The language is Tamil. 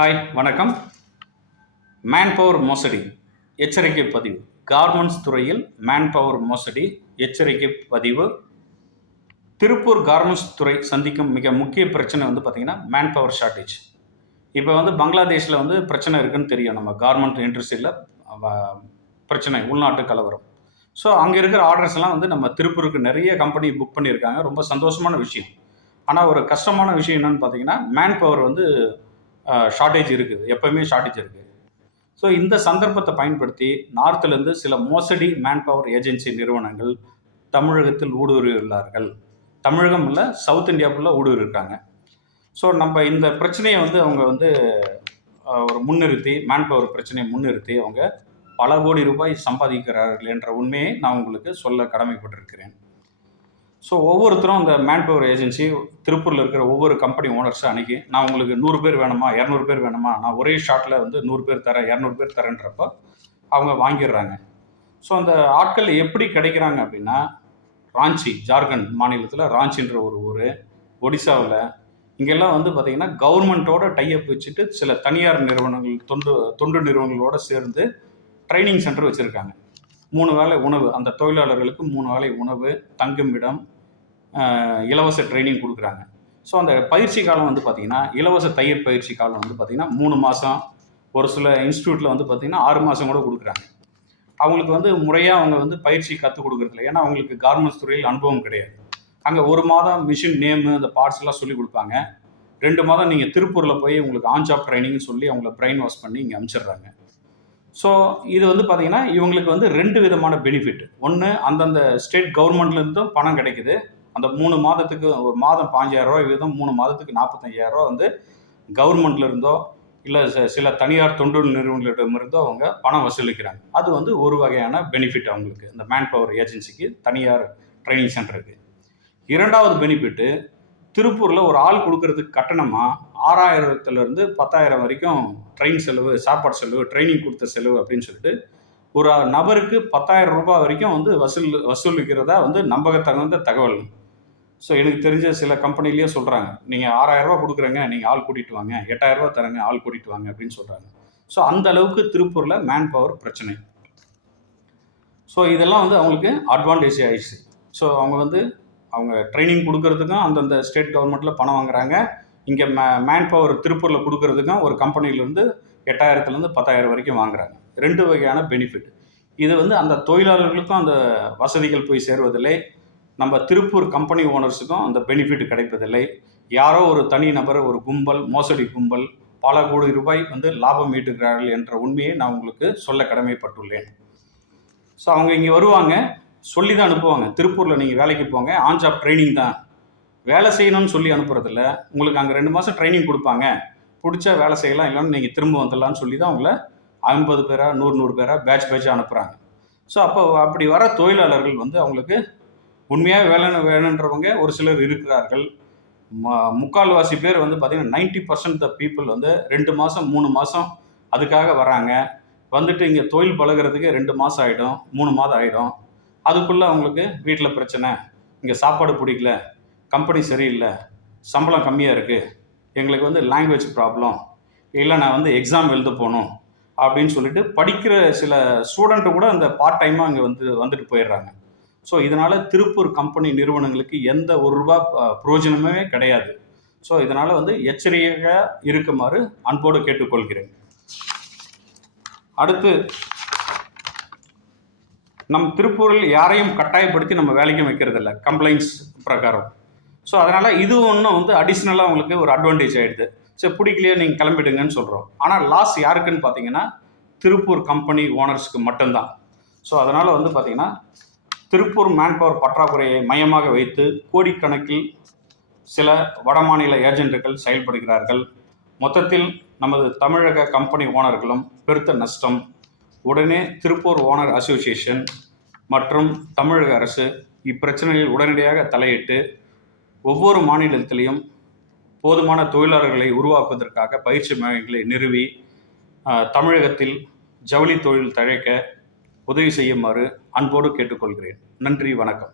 ஹாய் வணக்கம். மேன் பவர் மோசடி. எச்சரிக்கை பதிவு. கார்மெண்ட்ஸ் துறையில் மேன் பவர் மோசடி. எச்சரிக்கை பதிவு. திருப்பூர் கார்மெண்ட்ஸ் துறை சந்திக்கும் மிக முக்கிய பிரச்சனை வந்து பார்த்திங்கன்னா மேன் பவர் ஷார்ட்டேஜ் இப்போ வந்து பங்களாதேஷில் வந்து பிரச்சனை இருக்குன்னு தெரியும். நம்ம கார்மெண்ட் இண்டஸ்ட்ரியில் பிரச்சனை உள்நாட்டு கலவரம். ஸோ அங்கே இருக்கிற ஆர்டர்ஸ் எல்லாம் வந்து நம்ம திருப்பூருக்கு நிறைய கம்பெனி புக் பண்ணியிருக்காங்க. ரொம்ப சந்தோஷமான விஷயம். ஆனால் ஒரு கஷ்டமான விஷயம் என்னன்னு பார்த்தீங்கன்னா மேன் பவர் வந்து ஷார்ட்டேஜ் இருக்குது. எப்போவுமே ஷார்ட்டேஜ் இருக்குது ஸோ இந்த சந்தர்ப்பத்தை பயன்படுத்தி நார்த்துலேருந்து சில மோசடி மேன் பவர் ஏஜென்சி நிறுவனங்கள் தமிழகத்தில் ஊடுருவியுள்ளார்கள். தமிழகம் இல்லை சவுத் இந்தியா ஊடுருவிருக்காங்க. ஸோ நம்ம இந்த பிரச்சனையை வந்து அவங்க வந்து ஒரு முன்னிறுத்தி மேன் பவர் பிரச்சனையை முன்னிறுத்தி அவங்க பல கோடி ரூபாய் சம்பாதிக்கிறார்கள் என்ற உண்மையை நான் உங்களுக்கு சொல்ல கடமைப்பட்டிருக்கிறேன். ஸோ ஒவ்வொருத்தரும் அந்த மேன் பவர் ஏஜென்சி திருப்பூரில் இருக்கிற ஒவ்வொரு கம்பெனி ஓனர்ஸை அன்றைக்கி நான் உங்களுக்கு நூறு பேர் வேணுமா? இரநூறு பேர் வேணுமா? நான் ஒரே ஷாட்டில் வந்து நூறு பேர் தரேன் இரநூறு பேர் தரேன்றப்போ அவங்க வாங்கிடுறாங்க. ஸோ அந்த ஆட்கள் எப்படி கிடைக்கிறாங்க அப்படின்னா ராஞ்சி ஜார்க்கண்ட் மாநிலத்தில் ராஞ்சின்ற ஒரு ஊர் ஒடிசாவில் இங்கெல்லாம் வந்து பார்த்திங்கன்னா கவர்மெண்ட்டோட டைஅப் வச்சுட்டு சில தனியார் நிறுவனங்கள் தொண்டு தொண்டு நிறுவனங்களோட சேர்ந்து ட்ரைனிங் சென்டர் வச்சுருக்காங்க. மூணு வேளை உணவு அந்த தொழிலாளர்களுக்கு மூணு வேளை உணவு தங்கும் இடம் இலவச ட்ரைனிங் கொடுக்குறாங்க. ஸோ அந்த பயிற்சி காலம் வந்து பார்த்திங்கன்னா இலவச தையல் பயிற்சி காலம் வந்து பார்த்திங்கன்னா மூணு மாதம் ஒரு சில இன்ஸ்டியூட்டில் வந்து பார்த்திங்கன்னா ஆறு மாதம் கூட கொடுக்குறாங்க. அவங்களுக்கு வந்து முறையாக அவங்க வந்து பயிற்சி கற்றுக் கொடுக்குறதில்ல ஏன்னா அவங்களுக்கு கார்மெண்ட்ஸ் துறையில் அனுபவம் கிடையாது. அங்கே ஒரு மாதம் மிஷின் நேமு அந்த பார்ட்ஸ் எல்லாம் சொல்லி கொடுப்பாங்க. ரெண்டு மாதம் நீங்கள் திருப்பூரில் போய் உங்களுக்கு ஆன் ஜாப் ட்ரைனிங்னு சொல்லி அவங்கள பிரெயின் வாஷ் பண்ணி இங்கே அனுப்பிச்சிடுறாங்க ஸோ இது வந்து பார்த்தீங்கன்னா இவங்களுக்கு வந்து ரெண்டு விதமான பெனிஃபிட் ஒன்று அந்தந்த ஸ்டேட் கவர்மெண்ட்லேருந்தும் பணம் கிடைக்குது. அந்த மூணு மாதத்துக்கு ஒரு மாதம் பாஞ்சாயிரரூவா விதம் மூணு மாதத்துக்கு நாற்பத்தஞ்சாயிரம் ரூபா வந்து கவர்மெண்ட்லேருந்தோ இல்லை சில தனியார் தொண்டு நிறுவனங்களிடமிருந்தோ அவங்க பணம் வசூலிக்கிறாங்க. அது வந்து ஒரு வகையான பெனிஃபிட் அவங்களுக்கு. இந்த மேன் பவர் ஏஜென்சிக்கு தனியார் ட்ரைனிங் சென்டருக்கு இரண்டாவது பெனிஃபிட்டு திருப்பூரில் ஒரு ஆள் கொடுக்கறதுக்கு கட்டணமாக ஆறாயிரத்துலேருந்து பத்தாயிரம் வரைக்கும் ட்ரெயின் செலவு சாப்பாடு செலவு ட்ரைனிங் கொடுத்த செலவு அப்படின்னு சொல்லிட்டு ஒரு நபருக்கு பத்தாயிரம் ரூபாய் வரைக்கும் வந்து வசூல் வசூலிக்கிறதா வந்து நம்பகத்தகுந்த தகவல். ஸோ எனக்கு தெரிஞ்ச சில கம்பெனிலேயே சொல்கிறாங்க நீங்கள் ஆறாயிரரூபா கொடுக்குறேங்க நீங்கள் ஆள் கூட்டிகிட்டு வாங்க எட்டாயிரரூபா தரேங்க ஆள் கூட்டிகிட்டு வாங்க அப்படின்னு சொல்கிறாங்க ஸோ அந்த அளவுக்கு திருப்பூரில் மேன் பவர் பிரச்சனை. ஸோ இதெல்லாம் வந்து அவங்களுக்கு அட்வான்டேஜ் ஆயிடுச்சு. ஸோ அவங்க வந்து அவங்க ட்ரைனிங் கொடுக்கறதுக்கும் அந்தந்த ஸ்டேட் கவர்மெண்ட்டில் பணம் வாங்குறாங்க. இங்கே மே மேன் பவர் திருப்பூரில் கொடுக்கறதுக்கும் ஒரு கம்பெனிலேருந்து எட்டாயிரத்துலேருந்து பத்தாயிரம் வரைக்கும் வாங்குறாங்க. ரெண்டு வகையான பெனிஃபிட் இது வந்து அந்த தொழிலாளர்களுக்கும் அந்த வசதிகள் போய் சேருவதில்லை. நம்ம திருப்பூர் கம்பெனி ஓனர்ஸுக்கும் அந்த பெனிஃபிட் கிடைப்பதில்லை. யாரோ ஒரு தனி நபர் ஒரு கும்பல் மோசடி கும்பல் பல கோடி ரூபாய் வந்து லாபம் ஈட்டுகிறார்கள் என்ற உண்மையை நான் உங்களுக்கு சொல்ல கடமைப்பட்டுள்ளேன். ஸோ அவங்க இங்கே வருவாங்க சொல்லி தான் அனுப்புவாங்க. திருப்பூரில் நீங்கள் வேலைக்கு போங்க ஆன் ஜாப் ட்ரைனிங் தான். வேலை செய்யணும்னு சொல்லி அனுப்புறதில்ல. உங்களுக்கு அங்கே ரெண்டு மாதம் ட்ரைனிங் கொடுப்பாங்க. பிடிச்சா வேலை செய்யலாம் இல்லைன்னு நீங்கள் திரும்ப வந்துடலாம்னு சொல்லி தான் அவங்கள ஐம்பது பேரா நூறு நூறு பேரா பேட்ச் பேட்சாக அனுப்புகிறாங்க ஸோ அப்போ அப்படி வர தொழிலாளர்கள் வந்து அவங்களுக்கு உண்மையாக வேலை வேணுன்றவங்க ஒரு சிலர் இருக்கிறார்கள். ம- முக்கால்வாசி பேர் வந்து பார்த்திங்கன்னா நைன்ட்டி பர்சன்ட் த பீப்புள் வந்து ரெண்டு மாதம் மூணு மாதம் அதுக்காக வராங்க. வந்துட்டு இங்கே தொழில் பழகுறதுக்கு ரெண்டு மாதம் ஆகிடும் மூணு மாதம் ஆகிடும் அதுக்குள்ளே அவங்களுக்கு வீட்டில் பிரச்சனை. இங்கே சாப்பாடு பிடிக்கல. கம்பெனி சரியில்லை சம்பளம் கம்மியாக இருக்குது எங்களுக்கு வந்து லாங்குவேஜ் ப்ராப்ளம் இல்லை நான் வந்து எக்ஸாம் எழுத போகணும் அப்படின்னு சொல்லிட்டு படிக்கிற சில ஸ்டூடெண்ட்டு கூட அந்த பார்ட் டைமாக அங்கே வந்து வந்துட்டு போயிடுறாங்க. ஸோ இதனால் திருப்பூர் கம்பெனி நிறுவனங்களுக்கு எந்த ஒரு ரூபா பிரயோஜனமே கிடையாது. ஸோ இதனால் வந்து எச்சரிக்கையாக இருக்குமாறு அன்போடு கேட்டுக்கொள்கிறேன். அடுத்து நம் திருப்பூரில் யாரையும் கட்டாயப்படுத்தி நம்ம வேலைக்கும் வைக்கிறதில்ல கம்ப்ளைண்ட்ஸ் பிரகாரம். ஸோ அதனால் இது ஒன்றும் வந்து அடிஷ்னலாக உங்களுக்கு ஒரு அட்வான்டேஜ் ஆகிடுது சரி பிடிக்கலையே நீங்கள் கிளம்பிடுங்கன்னு சொல்கிறோம் ஆனால் லாஸ் யாருக்குன்னு பார்த்தீங்கன்னா திருப்பூர் கம்பெனி ஓனர்ஸ்க்கு மட்டும்தான். ஸோ அதனால் வந்து பார்த்தீங்கன்னா திருப்பூர் மேன் பவர் பற்றாக்குறையை மையமாக வைத்து கோடிக்கணக்கில் சில வடமாநில ஏஜென்ட்டுகள் செயல்படுகிறார்கள். மொத்தத்தில் நமது தமிழக கம்பெனி ஓனர்களும் பெருத்த நஷ்டம். உடனே திருப்பூர் ஓனர் அசோசியேஷன் மற்றும் தமிழக அரசு இப்பிரச்சனையில் உடனடியாக தலையிட்டு ஒவ்வொரு மாநிலத்திலையும் போதுமான தொழிலாளர்களை உருவாக்குவதற்காக பயிற்சி மையங்களை நிறுவி தமிழகத்தில் ஜவுளி தொழில் தழைக்க உதவி செய்யுமாறு அன்போடு கேட்டுக்கொள்கிறேன். நன்றி வணக்கம்.